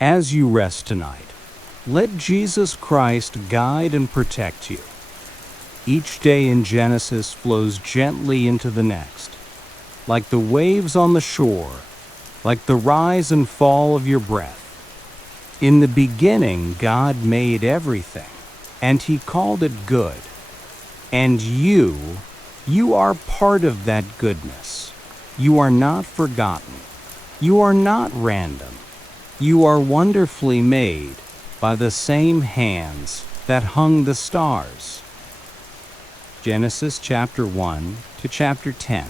As you rest tonight, let Jesus Christ guide and protect you. Each day in Genesis flows gently into the next, like the waves on the shore, like the rise and fall of your breath. In the beginning, God made everything, and He called it good. And you are part of that goodness. You are not forgotten. You are not random. You are wonderfully made by the same hands that hung the stars. Genesis chapter 1 to chapter 10.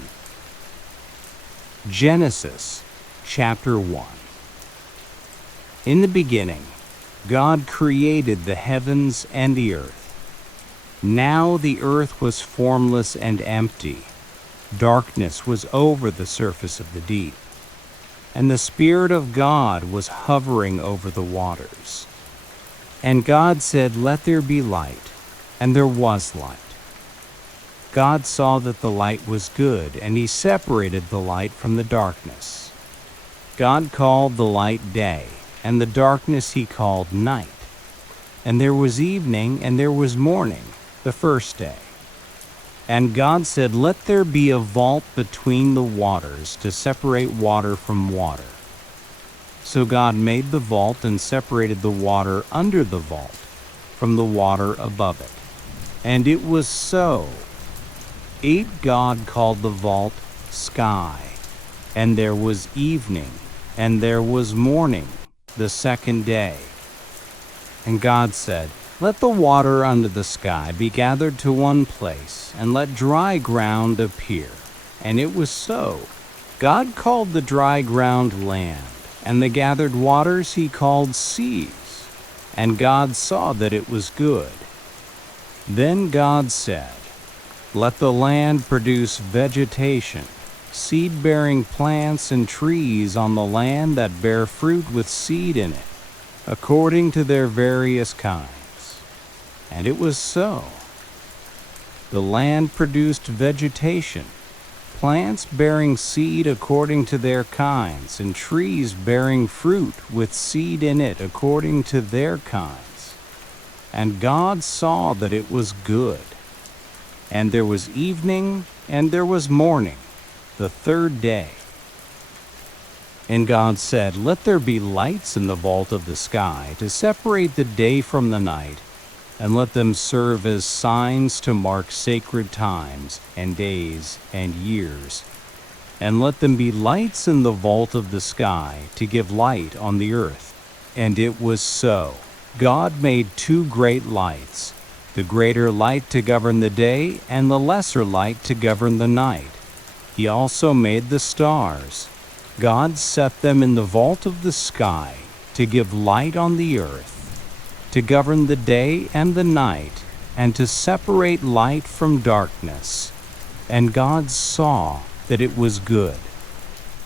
Genesis chapter 1. In the beginning, God created the heavens and the earth. Now the earth was formless and empty. Darkness was over the surface of the deep, and the Spirit of God was hovering over the waters. And God said, "Let there be light," and there was light. God saw that the light was good, and He separated the light from the darkness. God called the light day, and the darkness He called night. And there was evening, and there was morning, the first day. And God said, "Let there be a vault between the waters to separate water from water." So God made the vault and separated the water under the vault from the water above it. And it was so. God called the vault sky. And there was evening, and there was morning, the second day. And God said, "Let the water under the sky be gathered to one place, and let dry ground appear." And it was so. God called the dry ground land, and the gathered waters He called seas. And God saw that it was good. Then God said, "Let the land produce vegetation, seed-bearing plants and trees on the land that bear fruit with seed in it, according to their various kinds." And it was so. The land produced vegetation, plants bearing seed according to their kinds, and trees bearing fruit with seed in it according to their kinds. And God saw that it was good. And there was evening, and there was morning, the third day. And God said, "Let there be lights in the vault of the sky to separate the day from the night, and let them serve as signs to mark sacred times and days and years. And let them be lights in the vault of the sky to give light on the earth." And it was so. God made two great lights, the greater light to govern the day, and the lesser light to govern the night. He also made the stars. God set them in the vault of the sky to give light on the earth, to govern the day and the night, and to separate light from darkness. And God saw that it was good.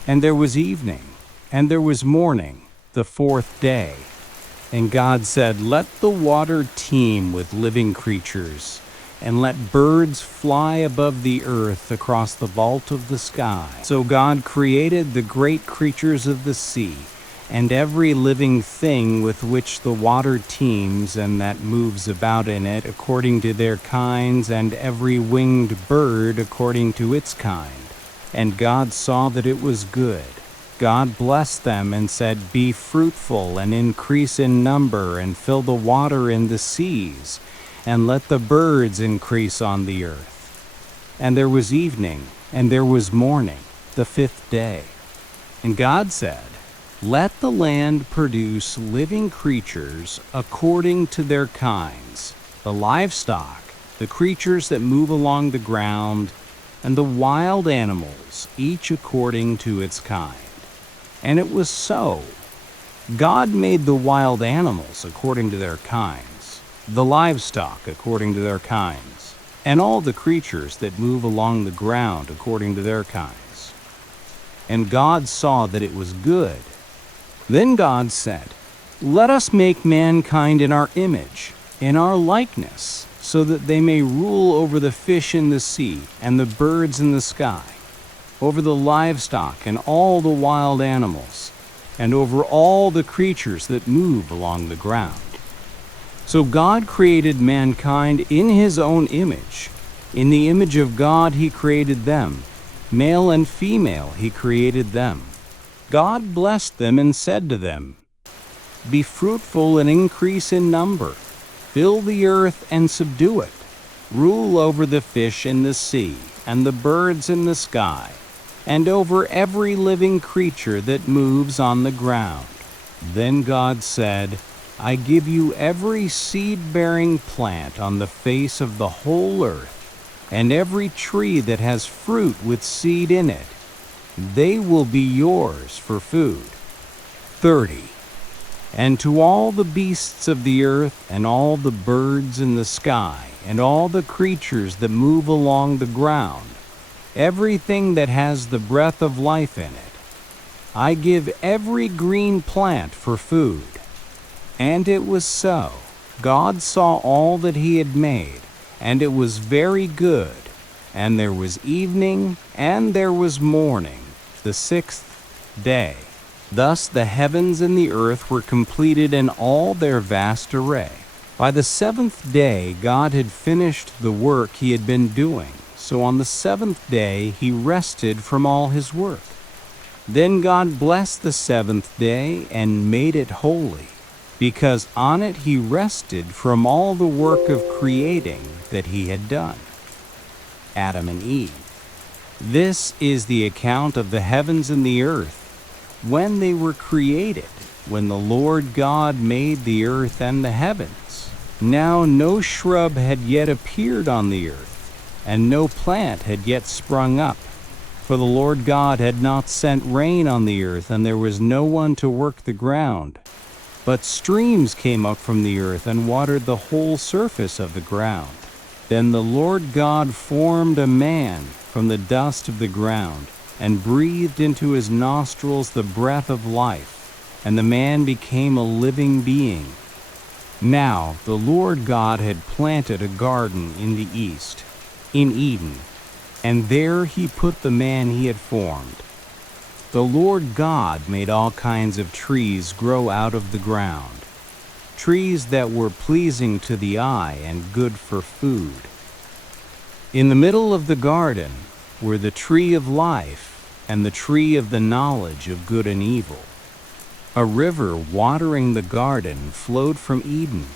And there was evening, and there was morning, the fourth day. And God said, "Let the water teem with living creatures, and let birds fly above the earth across the vault of the sky." So God created the great creatures of the sea, and every living thing with which the water teems and that moves about in it according to their kinds, and every winged bird according to its kind. And God saw that it was good. God blessed them and said, "Be fruitful and increase in number, and fill the water in the seas, and let the birds increase on the earth." And there was evening, and there was morning, the fifth day. And God said, "Let the land produce living creatures according to their kinds, the livestock, the creatures that move along the ground, and the wild animals, each according to its kind." And it was so. God made the wild animals according to their kinds, the livestock according to their kinds, and all the creatures that move along the ground according to their kinds. And God saw that it was good. Then God said, "Let us make mankind in our image, in our likeness, so that they may rule over the fish in the sea and the birds in the sky, over the livestock and all the wild animals, and over all the creatures that move along the ground. So God created mankind in his own image. In the image of God he created them. Male and female he created them. God blessed them and said to them, "Be fruitful and increase in number. Fill the earth and subdue it. Rule over the fish in the sea and the birds in the sky, and over every living creature that moves on the ground." Then God said, "I give you every seed-bearing plant on the face of the whole earth, and every tree that has fruit with seed in it. They will be yours for food." 30. And to all the beasts of the earth, and all the birds in the sky, and all the creatures that move along the ground, everything that has the breath of life in it, I give every green plant for food. And it was so. God saw all that he had made, and it was very good. And there was evening, and there was morning, the sixth day. Thus the heavens and the earth were completed in all their vast array. By the seventh day God had finished the work he had been doing, so on the seventh day he rested from all his work. Then God blessed the seventh day and made it holy, because on it he rested from all the work of creating that he had done. Adam and Eve. This is the account of the heavens and the earth when they were created, when the Lord God made the earth and the heavens. Now no shrub had yet appeared on the earth, and no plant had yet sprung up, for the Lord God had not sent rain on the earth, and there was no one to work the ground. But streams came up from the earth and watered the whole surface of the ground. Then the Lord God formed a man from the dust of the ground, and breathed into his nostrils the breath of life, and the man became a living being. Now the Lord God had planted a garden in the east, in Eden, and there he put the man he had formed. The Lord God made all kinds of trees grow out of the ground, trees that were pleasing to the eye and good for food. In the middle of the garden were the tree of life and the tree of the knowledge of good and evil. A river watering the garden flowed from Eden.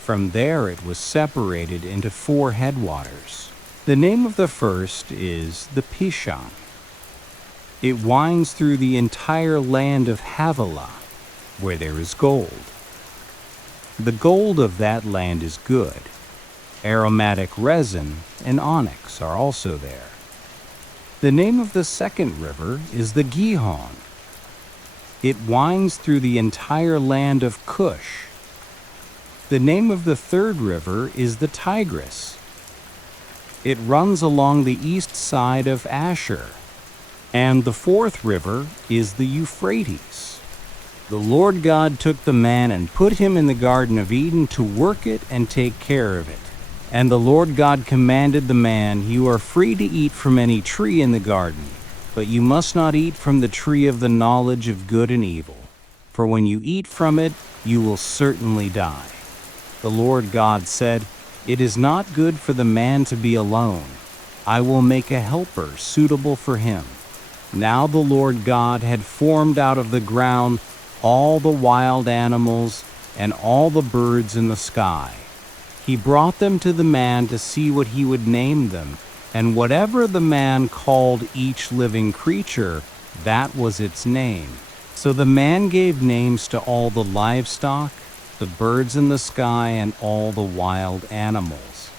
From there it was separated into 4 headwaters. The name of the first is the Pishon. It winds through the entire land of Havilah, where there is gold. The gold of that land is good. Aromatic resin and onyx are also there. The name of the second river is the Gihon. It winds through the entire land of Cush. The name of the third river is the Tigris. It runs along the east side of Asher. And the fourth river is the Euphrates. The Lord God took the man and put him in the Garden of Eden to work it and take care of it. And the Lord God commanded the man, "You are free to eat from any tree in the garden, but you must not eat from the tree of the knowledge of good and evil, for when you eat from it, you will certainly die." The Lord God said, "It is not good for the man to be alone. I will make a helper suitable for him." Now the Lord God had formed out of the ground all the wild animals and all the birds in the sky. He brought them to the man to see what he would name them, and whatever the man called each living creature, that was its name. So the man gave names to all the livestock, the birds in the sky, and all the wild animals.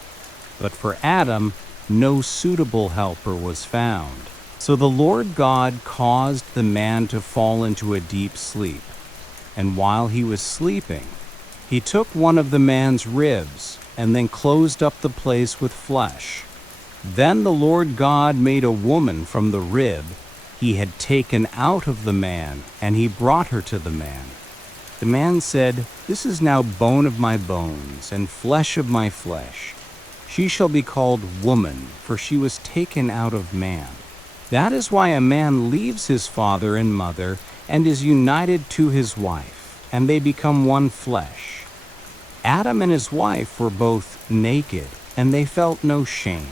But for Adam, no suitable helper was found. So the Lord God caused the man to fall into a deep sleep. And while he was sleeping, he took one of the man's ribs and then closed up the place with flesh. Then the Lord God made a woman from the rib he had taken out of the man, and he brought her to the man. The man said, "This is now bone of my bones and flesh of my flesh. She shall be called woman, for she was taken out of man. That is why a man leaves his father and mother and is united to his wife, and they become one flesh. Adam and his wife were both naked, and they felt no shame.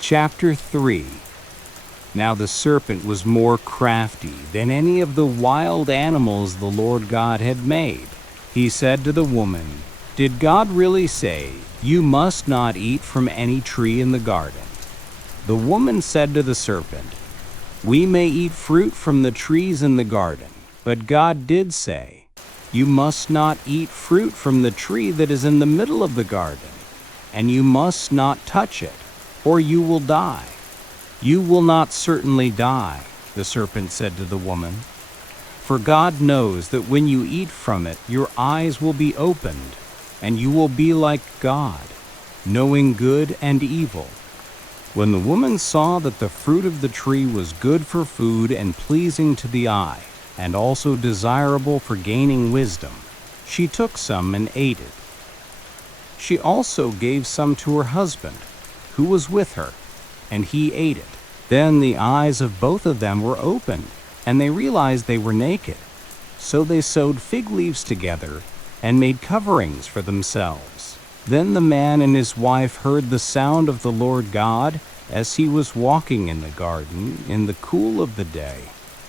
Chapter 3. Now the serpent was more crafty than any of the wild animals the Lord God had made. He said to the woman, "Did God really say, 'You must not eat from any tree in the garden'?" The woman said to the serpent, "We may eat fruit from the trees in the garden, but God did say, 'You must not eat fruit from the tree that is in the middle of the garden, and you must not touch it, or you will die.'" "You will not certainly die," the serpent said to the woman, "for God knows that when you eat from it, your eyes will be opened, and you will be like God, knowing good and evil." When the woman saw that the fruit of the tree was good for food and pleasing to the eye, and also desirable for gaining wisdom, she took some and ate it. She also gave some to her husband, who was with her, and he ate it. Then the eyes of both of them were opened, and they realized they were naked. So they sewed fig leaves together and made coverings for themselves. Then the man and his wife heard the sound of the Lord God as he was walking in the garden in the cool of the day,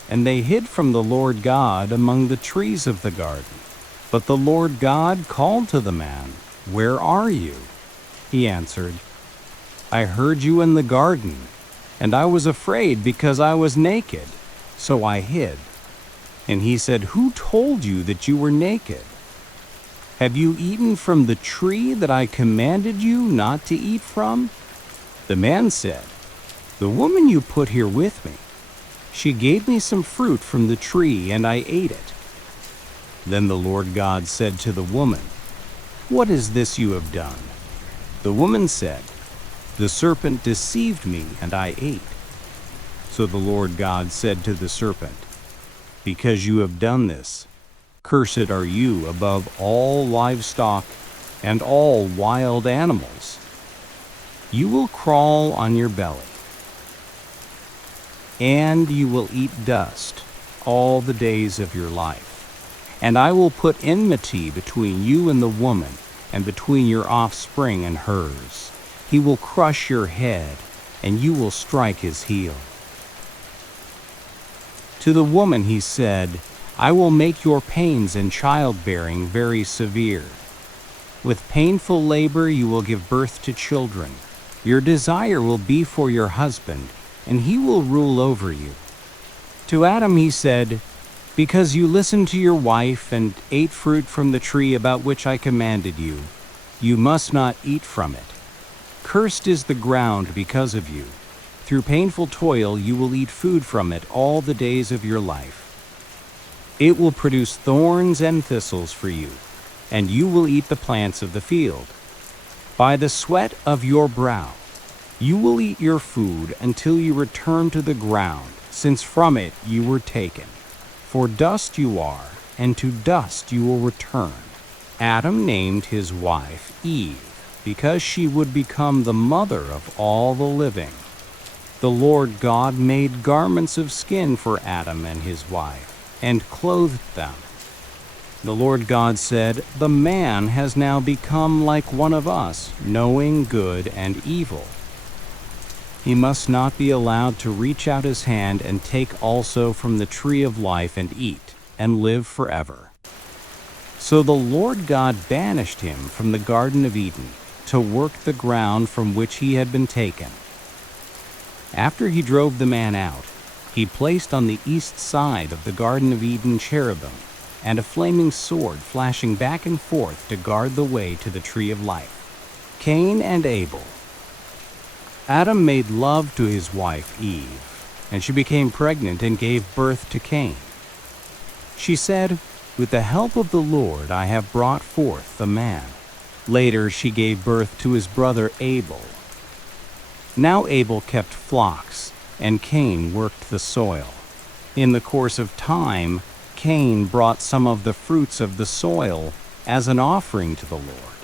and they hid from the Lord God among the trees of the garden. But the Lord God called to the man, "Where are you?" He answered, "I heard you in the garden, and I was afraid because I was naked, so I hid." And he said, "Who told you that you were naked? Have you eaten from the tree that I commanded you not to eat from?" The man said, "The woman you put here with me, she gave me some fruit from the tree, and I ate it." Then the Lord God said to the woman, "What is this you have done?" The woman said, "The serpent deceived me, and I ate." So the Lord God said to the serpent, "Because you have done this, cursed are you above all livestock and all wild animals. You will crawl on your belly, and you will eat dust all the days of your life. And I will put enmity between you and the woman, and between your offspring and hers. He will crush your head, and you will strike his heel." To the woman he said, "I will make your pains in childbearing very severe. With painful labor you will give birth to children. Your desire will be for your husband, and he will rule over you." To Adam he said, "Because you listened to your wife and ate fruit from the tree about which I commanded you, you must not eat from it. Cursed is the ground because of you. Through painful toil you will eat food from it all the days of your life. It will produce thorns and thistles for you, and you will eat the plants of the field. By the sweat of your brow you will eat your food until you return to the ground, since from it you were taken. For dust you are, and to dust you will return." Adam named his wife Eve, because she would become the mother of all the living. The Lord God made garments of skin for Adam and his wife, and clothed them. The Lord God said, "The man has now become like one of us, knowing good and evil. He must not be allowed to reach out his hand and take also from the tree of life and eat, and live forever." So the Lord God banished him from the Garden of Eden to work the ground from which he had been taken. After he drove the man out, he placed on the east side of the Garden of Eden cherubim and a flaming sword flashing back and forth to guard the way to the tree of life. Cain and Abel. Adam made love to his wife Eve, and she became pregnant and gave birth to Cain. She said, "With the help of the Lord I have brought forth a man." Later she gave birth to his brother Abel. Now Abel kept flocks, and Cain worked the soil. In the course of time, Cain brought some of the fruits of the soil as an offering to the Lord.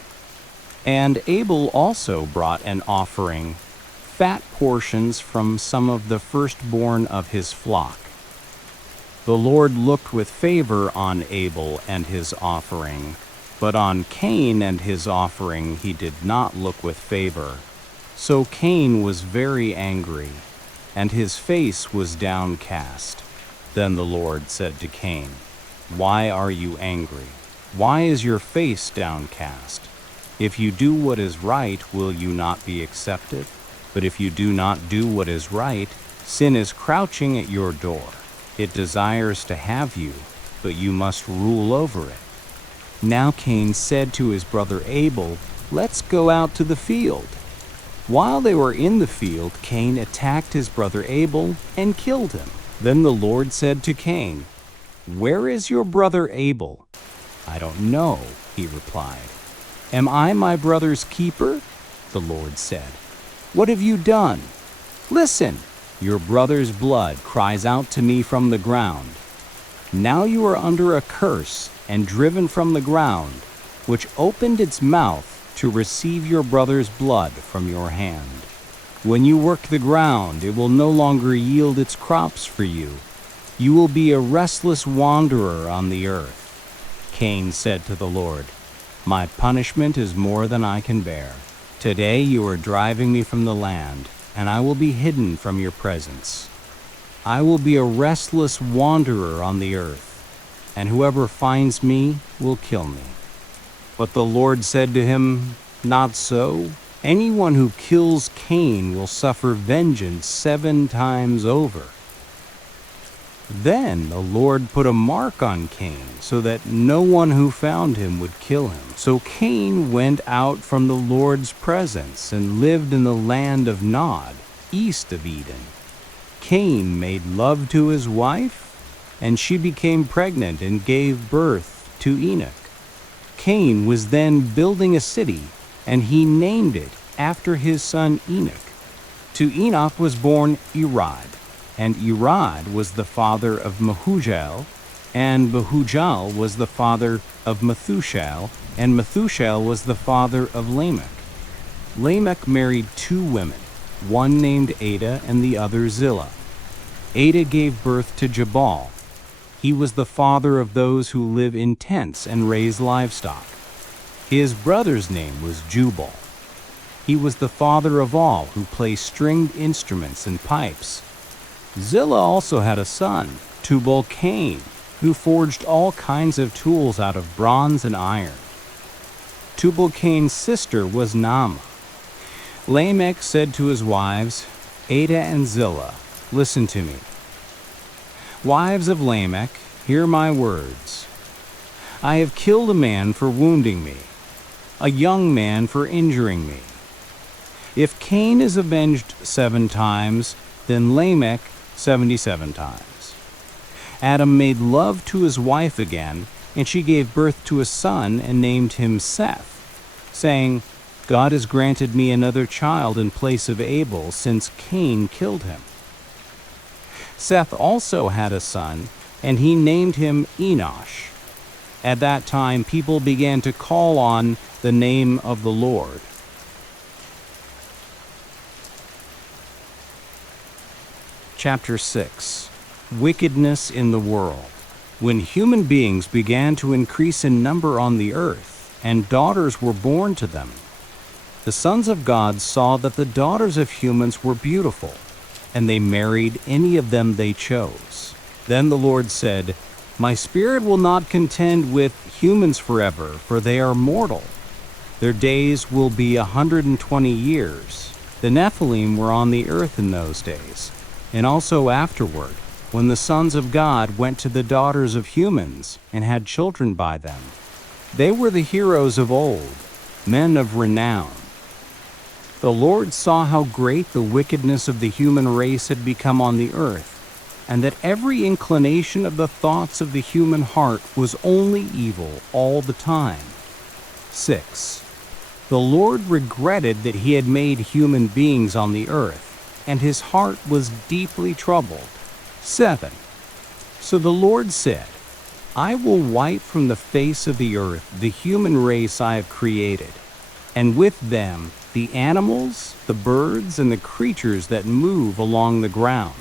And Abel also brought an offering, fat portions from some of the firstborn of his flock. The Lord looked with favor on Abel and his offering, but on Cain and his offering he did not look with favor. So Cain was very angry, and his face was downcast. Then the Lord said to Cain, "Why are you angry? Why is your face downcast? If you do what is right, will you not be accepted? But if you do not do what is right, sin is crouching at your door. It desires to have you, but you must rule over it." Now Cain said to his brother Abel, "Let's go out to the field." While they were in the field, Cain attacked his brother Abel and killed him. Then the Lord said to Cain, "Where is your brother Abel?" "I don't know," he replied. "Am I my brother's keeper?" The Lord said. "What have you done?" "Listen, your brother's blood cries out to me from the ground. Now you are under a curse and driven from the ground, which opened its mouth to receive your brother's blood from your hand. When you work the ground, it will no longer yield its crops for you. You will be a restless wanderer on the earth." Cain said to the Lord, "My punishment is more than I can bear. Today you are driving me from the land, and I will be hidden from your presence. I will be a restless wanderer on the earth, and whoever finds me will kill me." But the Lord said to him, "Not so. Anyone who kills Cain will suffer vengeance 7 times over." Then the Lord put a mark on Cain so that no one who found him would kill him. So Cain went out from the Lord's presence and lived in the land of Nod, east of Eden. Cain made love to his wife, and she became pregnant and gave birth to Enoch. Cain was then building a city, and he named it after his son Enoch. To Enoch was born Irad, and Irad was the father of Mehujael, and Mehujael was the father of Methushal, and Methushal was the father of Lamech. Lamech married 2 women, one named Ada and the other Zillah. Ada gave birth to Jabal. He was the father of those who live in tents and raise livestock. His brother's name was Jubal. He was the father of all who play stringed instruments and pipes. Zillah also had a son, Tubal-Cain, who forged all kinds of tools out of bronze and iron. Tubal-Cain's sister was Naamah. Lamech said to his wives, Ada and Zillah, "Listen to me. Wives of Lamech, hear my words. I have killed a man for wounding me, a young man for injuring me. If Cain is avenged 7 times, then Lamech 77 times. Adam made love to his wife again, and she gave birth to a son and named him Seth, saying, God has granted me another child in place of Abel, since Cain killed him. Seth also had a son, and he named him Enosh. At that time, people began to call on the name of the Lord. Chapter 6. Wickedness in the world. When human beings began to increase in number on the earth, and daughters were born to them, the sons of God saw that the daughters of humans were beautiful, and they married any of them they chose. Then the Lord said, My spirit will not contend with humans forever, for they are mortal. Their days will be 120 years. The Nephilim were on the earth in those days, and also afterward, when the sons of God went to the daughters of humans and had children by them. They were the heroes of old, men of renown. The Lord saw how great the wickedness of the human race had become on the earth, and that every inclination of the thoughts of the human heart was only evil all the time. 6. The Lord regretted that he had made human beings on the earth, and his heart was deeply troubled. 7. So the Lord said, I will wipe from the face of the earth the human race I have created, and with them the animals, the birds, and the creatures that move along the ground,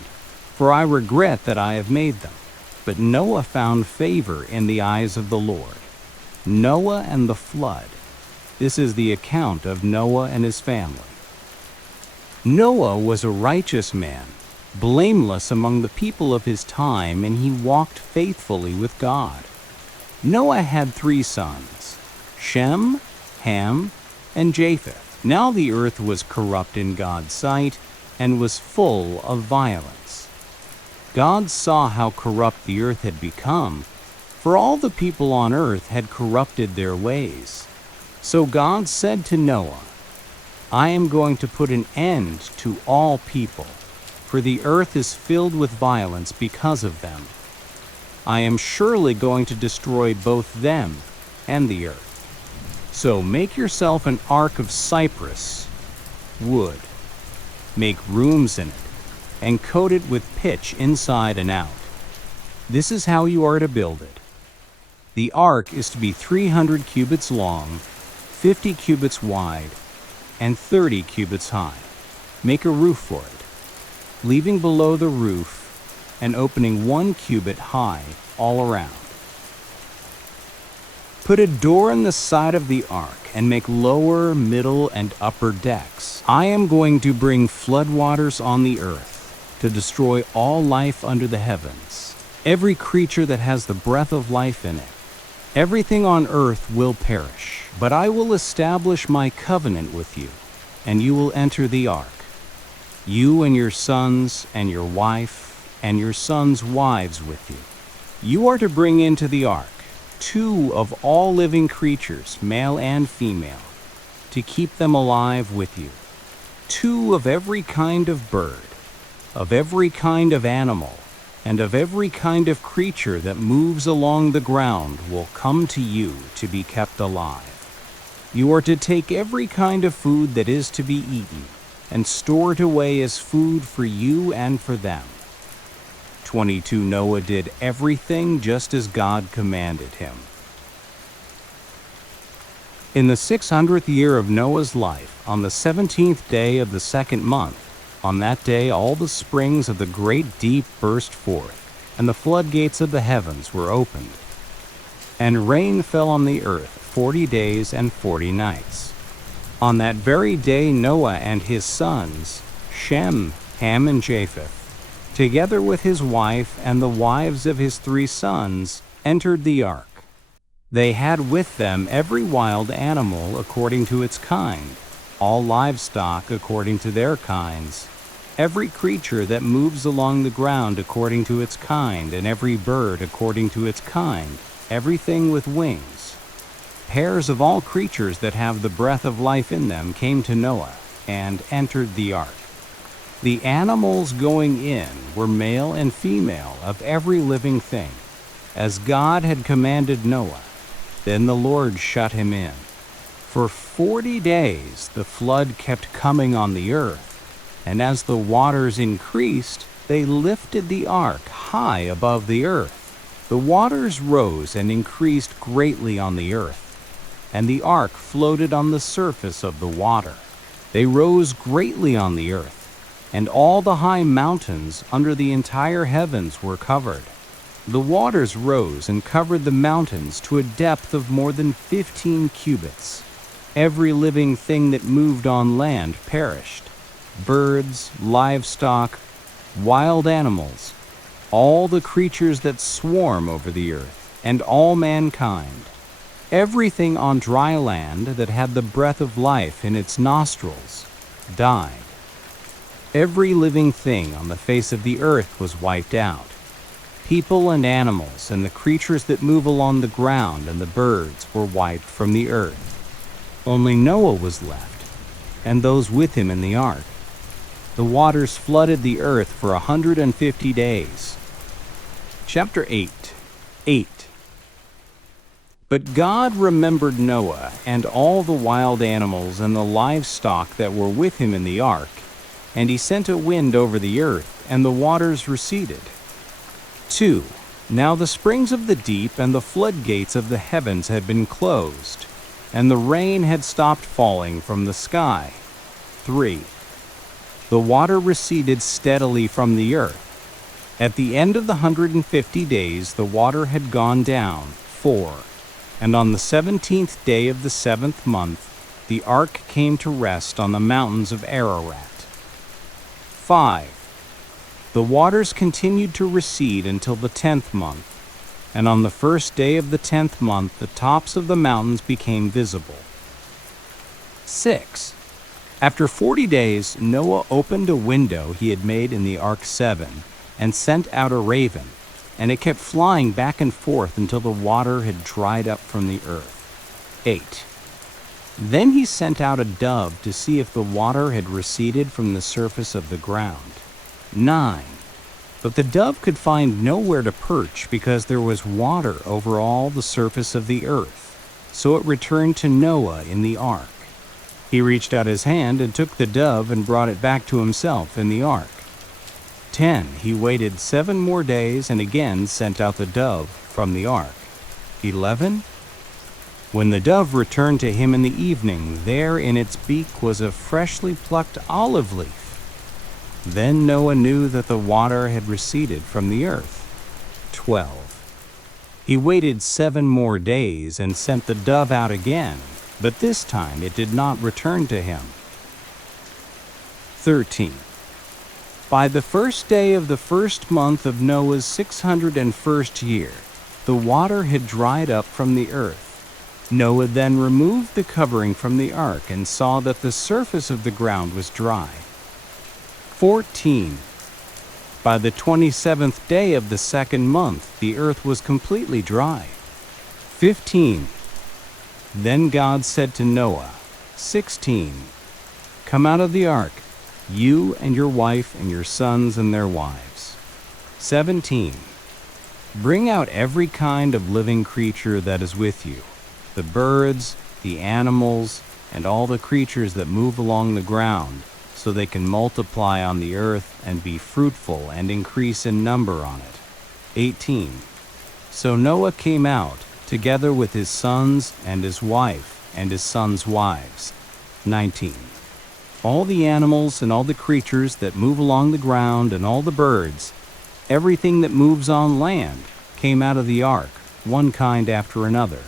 for I regret that I have made them. But Noah found favor in the eyes of the Lord. Noah and the flood. This is the account of Noah and his family. Noah was a righteous man, blameless among the people of his time, and he walked faithfully with God. Noah had 3 sons, Shem, Ham, and Japheth. Now the earth was corrupt in God's sight and was full of violence. God saw how corrupt the earth had become, for all the people on earth had corrupted their ways. So God said to Noah, I am going to put an end to all people, for the earth is filled with violence because of them. I am surely going to destroy both them and the earth. So make yourself an ark of cypress wood. Make rooms in it, and coat it with pitch inside and out. This is how you are to build it. The ark is to be 300 cubits long, 50 cubits wide, and 30 cubits high. Make a roof for it, leaving below the roof and opening 1 cubit high all around. Put a door in the side of the ark and make lower, middle, and upper decks. I am going to bring floodwaters on the earth to destroy all life under the heavens, every creature that has the breath of life in it. Everything on earth will perish, but I will establish my covenant with you, and you will enter the ark, you and your sons and your wife and your sons' wives with you. You are to bring into the ark 2 of all living creatures, male and female, to keep them alive with you. 2 of every kind of bird, of every kind of animal, and of every kind of creature that moves along the ground will come to you to be kept alive. You are to take every kind of food that is to be eaten, and store it away as food for you and for them. 22 Noah did everything just as God commanded him. In the 600th year of Noah's life, on the 17th day of the 2nd month, on that day all the springs of the great deep burst forth, and the floodgates of the heavens were opened. And rain fell on the earth 40 days and 40 nights. On that very day Noah and his sons, Shem, Ham, and Japheth, together with his wife and the wives of his 3 sons, entered the ark. They had with them every wild animal according to its kind, all livestock according to their kinds, every creature that moves along the ground according to its kind, and every bird according to its kind, everything with wings. Pairs of all creatures that have the breath of life in them came to Noah and entered the ark. The animals going in were male and female of every living thing, as God had commanded Noah. Then the Lord shut him in. For 40 days the flood kept coming on the earth, and as the waters increased, they lifted the ark high above the earth. The waters rose and increased greatly on the earth, and the ark floated on the surface of the water. They rose greatly on the earth, and all the high mountains under the entire heavens were covered. The waters rose and covered the mountains to a depth of more than 15 cubits. Every living thing that moved on land perished. Birds, livestock, wild animals, all the creatures that swarm over the earth, and all mankind. Everything on dry land that had the breath of life in its nostrils died. Every living thing on the face of the earth was wiped out. People and animals and the creatures that move along the ground and the birds were wiped from the earth. Only Noah was left, and those with him in the ark. The waters flooded the earth for 150 days. Chapter 8. But God remembered Noah and all the wild animals and the livestock that were with him in the ark, and he sent a wind over the earth, and the waters receded. 2. Now the springs of the deep and the floodgates of the heavens had been closed, and the rain had stopped falling from the sky. 3. The water receded steadily from the earth. At the end of the 150 days the water had gone down 4, and on the 17th day of the 7th month the ark came to rest on the mountains of Ararat. 5. The waters continued to recede until the 10th month, and on the first day of the 10th month the tops of the mountains became visible. 6. After 40 days, Noah opened a window he had made in the ark 7 and sent out a raven, and it kept flying back and forth until the water had dried up from the earth. 8. Then he sent out a dove to see if the water had receded from the surface of the ground. 9. But the dove could find nowhere to perch because there was water over all the surface of the earth, so it returned to Noah in the ark. He reached out his hand and took the dove and brought it back to himself in the ark. 10. He waited 7 more days and again sent out the dove from the ark. 11. When the dove returned to him in the evening, there in its beak was a freshly plucked olive leaf. Then Noah knew that the water had receded from the earth. 12. He waited 7 more days and sent the dove out again, but this time it did not return to him. 13. By the first day of the first month of Noah's 601st year, the water had dried up from the earth. Noah then removed the covering from the ark and saw that the surface of the ground was dry. 14. By the 27th day of the second month, the earth was completely dry. 15. Then God said to Noah, 16. Come out of the ark, you and your wife and your sons and their wives. 17. Bring out every kind of living creature that is with you, the birds, the animals, and all the creatures that move along the ground, so they can multiply on the earth and be fruitful and increase in number on it. 18. So Noah came out, together with his sons and his wife and his sons' wives. 19. All the animals and all the creatures that move along the ground and all the birds, everything that moves on land, came out of the ark, one kind after another.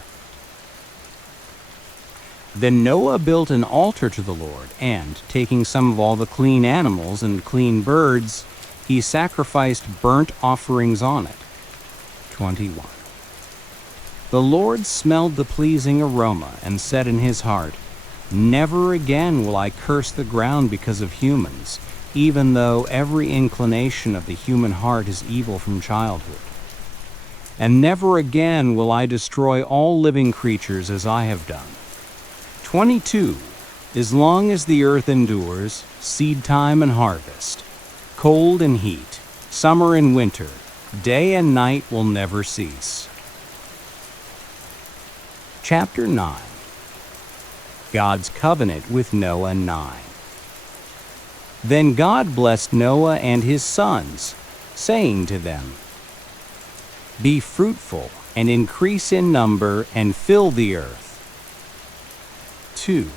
Then Noah built an altar to the Lord, and, taking some of all the clean animals and clean birds, he sacrificed burnt offerings on it. 21. The Lord smelled the pleasing aroma and said in his heart, Never again will I curse the ground because of humans, even though every inclination of the human heart is evil from childhood. And never again will I destroy all living creatures as I have done. 22. As long as the earth endures, seed time and harvest, cold and heat, summer and winter, day and night will never cease. Chapter 9. God's covenant with Noah 9. Then God blessed Noah and his sons, saying to them, Be fruitful and increase in number and fill the earth. 2.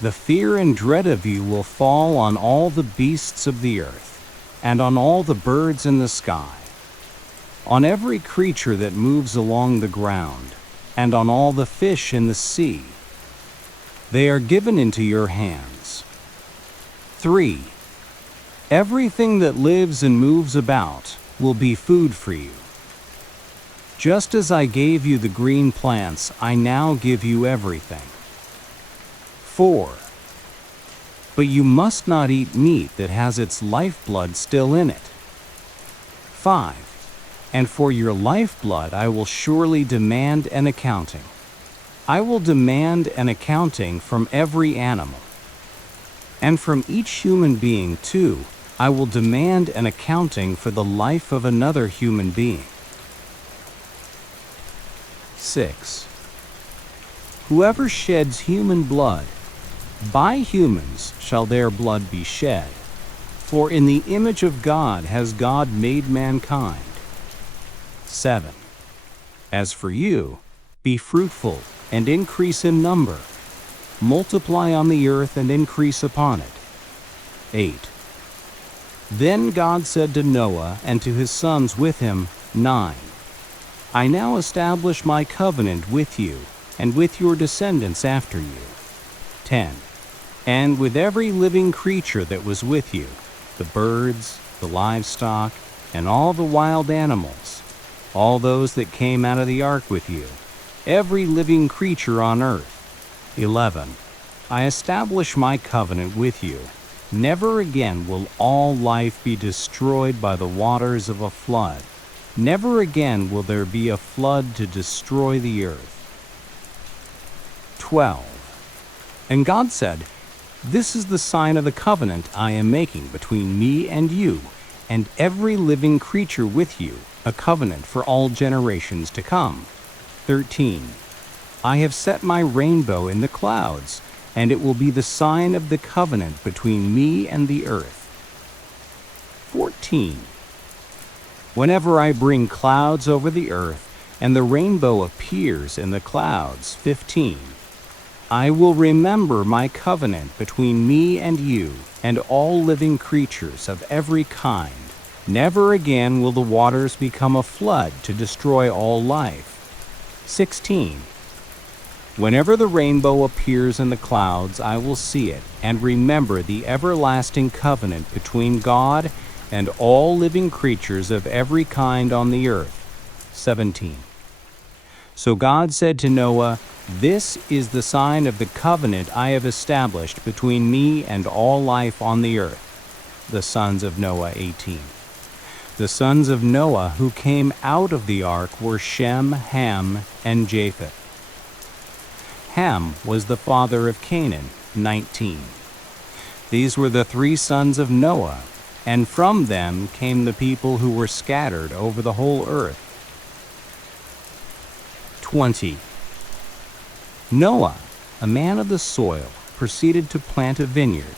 The fear and dread of you will fall on all the beasts of the earth, and on all the birds in the sky, on every creature that moves along the ground, and on all the fish in the sea. They are given into your hands. 3. Everything that lives and moves about will be food for you. Just as I gave you the green plants, I now give you everything. 4. But you must not eat meat that has its lifeblood still in it. 5. And for your lifeblood I will surely demand an accounting. I will demand an accounting from every animal. And from each human being, too, I will demand an accounting for the life of another human being. 6. Whoever sheds human blood, by humans shall their blood be shed. For in the image of God has God made mankind. 7. As for you, be fruitful and increase in number. Multiply on the earth and increase upon it. 8. Then God said to Noah and to his sons with him, 9. I now establish my covenant with you and with your descendants after you. 10. And with every living creature that was with you, the birds, the livestock, and all the wild animals, all those that came out of the ark with you, every living creature on earth. 11. I establish my covenant with you. Never again will all life be destroyed by the waters of a flood. Never again will there be a flood to destroy the earth. 12. And God said, This is the sign of the covenant I am making between me and you, and every living creature with you, a covenant for all generations to come. 13. I have set my rainbow in the clouds, and it will be the sign of the covenant between me and the earth. 14. Whenever I bring clouds over the earth, and the rainbow appears in the clouds. 15. I will remember my covenant between me and you, and all living creatures of every kind. Never again will the waters become a flood to destroy all life. 16. Whenever the rainbow appears in the clouds, I will see it, and remember the everlasting covenant between God and all living creatures of every kind on the earth. 17. So God said to Noah, This is the sign of the covenant I have established between me and all life on the earth. The sons of Noah. 18. The sons of Noah who came out of the ark were Shem, Ham, and Japheth. Ham was the father of Canaan. 19. These were the 3 sons of Noah, and from them came the people who were scattered over the whole earth. 20. Noah, a man of the soil, proceeded to plant a vineyard.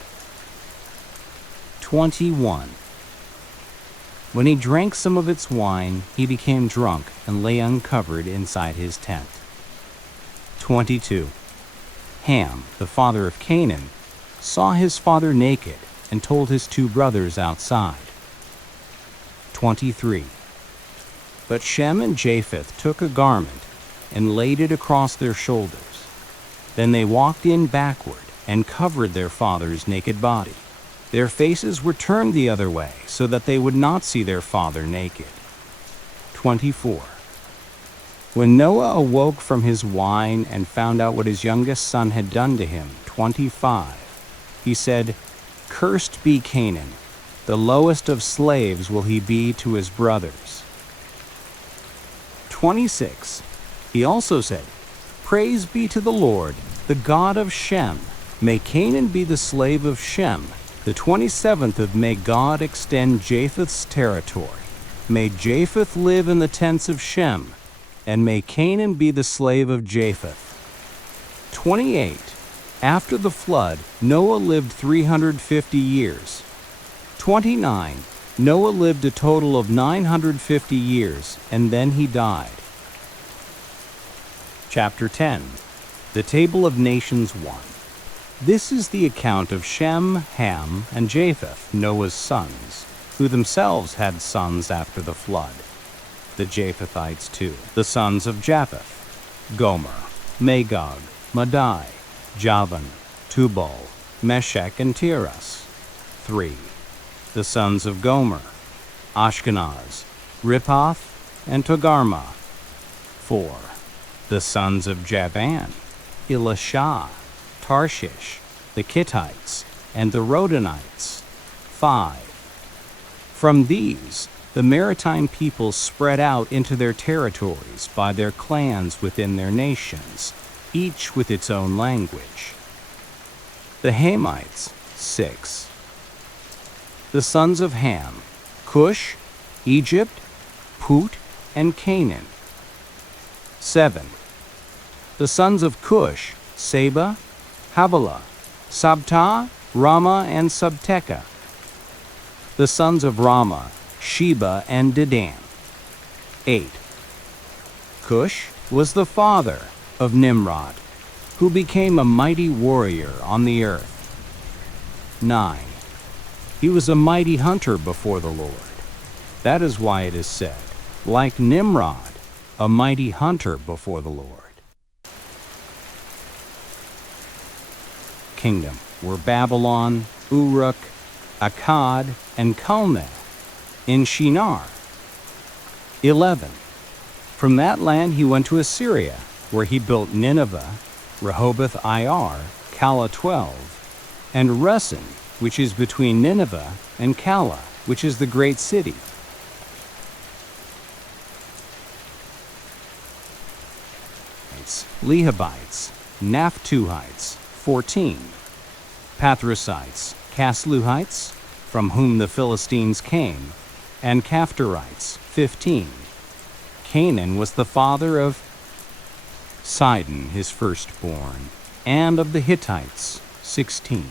21. When he drank some of its wine, he became drunk and lay uncovered inside his tent. 22. Ham, the father of Canaan, saw his father naked and told his 2 brothers outside. 23. But Shem and Japheth took a garment and laid it across their shoulders. Then they walked in backward and covered their father's naked body. Their faces were turned the other way so that they would not see their father naked. 24. When Noah awoke from his wine and found out what his youngest son had done to him, 25, he said, Cursed be Canaan, the lowest of slaves will he be to his brothers. 26. He also said, Praise be to the Lord, the God of Shem. May Canaan be the slave of Shem. The 27th of may God extend Japheth's territory. May Japheth live in the tents of Shem, and may Canaan be the slave of Japheth. 28. After the flood, Noah lived 350 years. 29. Noah lived a total of 950 years, and then he died. Chapter 10. The Table of Nations 1. This is the account of Shem, Ham, and Japheth, Noah's sons, who themselves had sons after the flood. The Japhethites too. The sons of Japheth: Gomer, Magog, Madai, Javan, Tubal, Meshech, and Tiras. 3. The sons of Gomer: Ashkenaz, Riphath, and Togarmah. 4. The sons of Javan: Elishah, Tarshish, the Kittites, and the Rodanites. 5. From these, the maritime peoples spread out into their territories by their clans within their nations, each with its own language. The Hamites. 6. The sons of Ham: Cush, Egypt, Put, and Canaan. 7. The sons of Cush: Seba, Havilah, Sabta, Rama, and Sabteka. The sons of Rama: Sheba and Dedan. 8. Cush was the father of Nimrod, who became a mighty warrior on the earth. 9. He was a mighty hunter before the Lord. That is why it is said, like Nimrod, a mighty hunter before the Lord. Kingdom were Babylon, Uruk, Akkad, and Calneh in Shinar. 11. From that land he went to Assyria, where he built Nineveh, Rehoboth Ir, Calah 12, and Resen, which is between Nineveh and Calah, which is the great city. Lehabites, Naphtuhites, 14. Pathrusites, Casluhites, from whom the Philistines came, and Caphtorites, 15. Canaan was the father of Sidon, his firstborn, and of the Hittites, 16.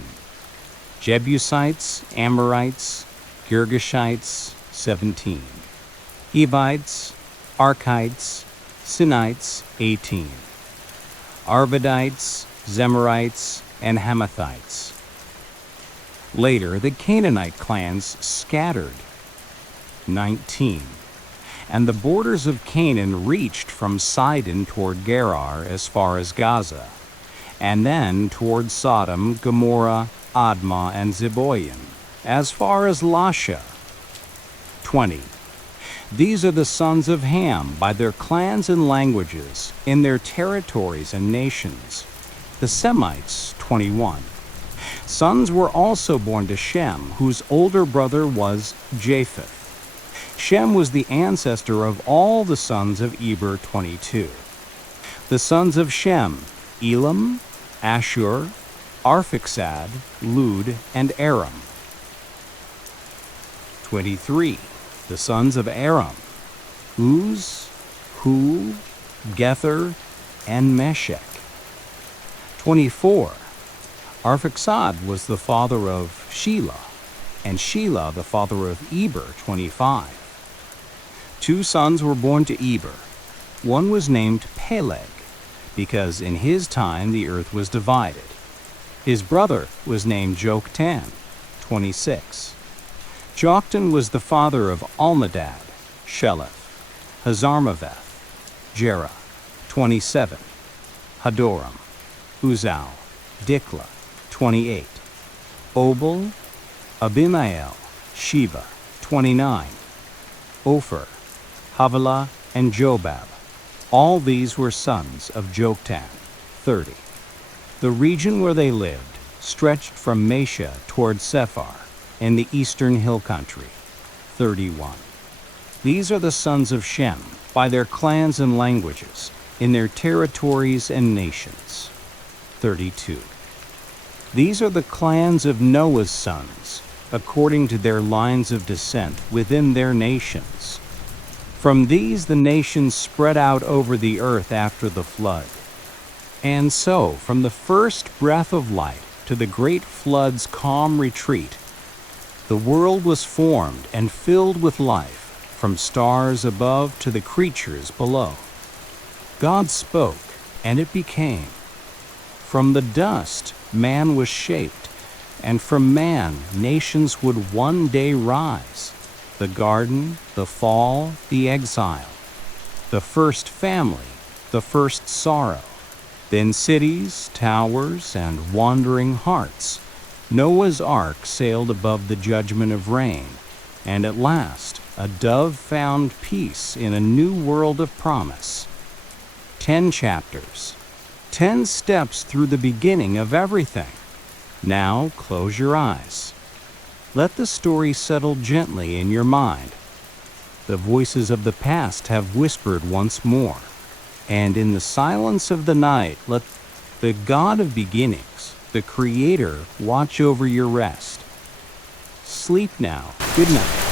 Jebusites, Amorites, Girgashites, 17. Hivites, Archites, Sinites, 18. Arvadites, Zemarites, and Hamathites. Later, the Canaanite clans scattered, 19. And the borders of Canaan reached from Sidon toward Gerar as far as Gaza, and then toward Sodom, Gomorrah, Admah, and Zeboiim, as far as Lasha. 20. These are the sons of Ham by their clans and languages, in their territories and nations. The Semites, 21. Sons were also born to Shem, whose older brother was Japheth. Shem was the ancestor of all the sons of Eber, 22. The sons of Shem, Elam, Ashur, Arphaxad, Lud, and Aram. 23. The sons of Aram, Uz, Hul, Gether, and Meshech. 24. Arphaxad was the father of Shelah, and Shelah the father of Eber, 25. 2 sons were born to Eber. One was named Peleg, because in his time the earth was divided. His brother was named Joktan, 26. Joktan was the father of Almodad, Sheleph, Hazarmaveth, Jerah, 27. Hadoram, Uzal, Dikla, 28. Obal, Abimael, Sheba, 29. Ophir, Havilah, and Jobab. All these were sons of Joktan, 30. The region where they lived stretched from Mesha toward Sephar in the eastern hill country, 31. These are the sons of Shem by their clans and languages, in their territories and nations, 32. These are the clans of Noah's sons, according to their lines of descent within their nations. From these the nations spread out over the earth after the flood. And so, from the first breath of light to the great flood's calm retreat, the world was formed and filled with life, from stars above to the creatures below. God spoke, and it became. From the dust man was shaped, and from man nations would one day rise. The garden, the fall, the exile, the first family, the first sorrow, then cities, towers, and wandering hearts. Noah's ark sailed above the judgment of rain, and at last a dove found peace in a new world of promise. 10 chapters, 10 steps through the beginning of everything. Now close your eyes. Let the story settle gently in your mind. The voices of the past have whispered once more, and in the silence of the night let the God of beginnings, the Creator, watch over your rest. Sleep now. Good night.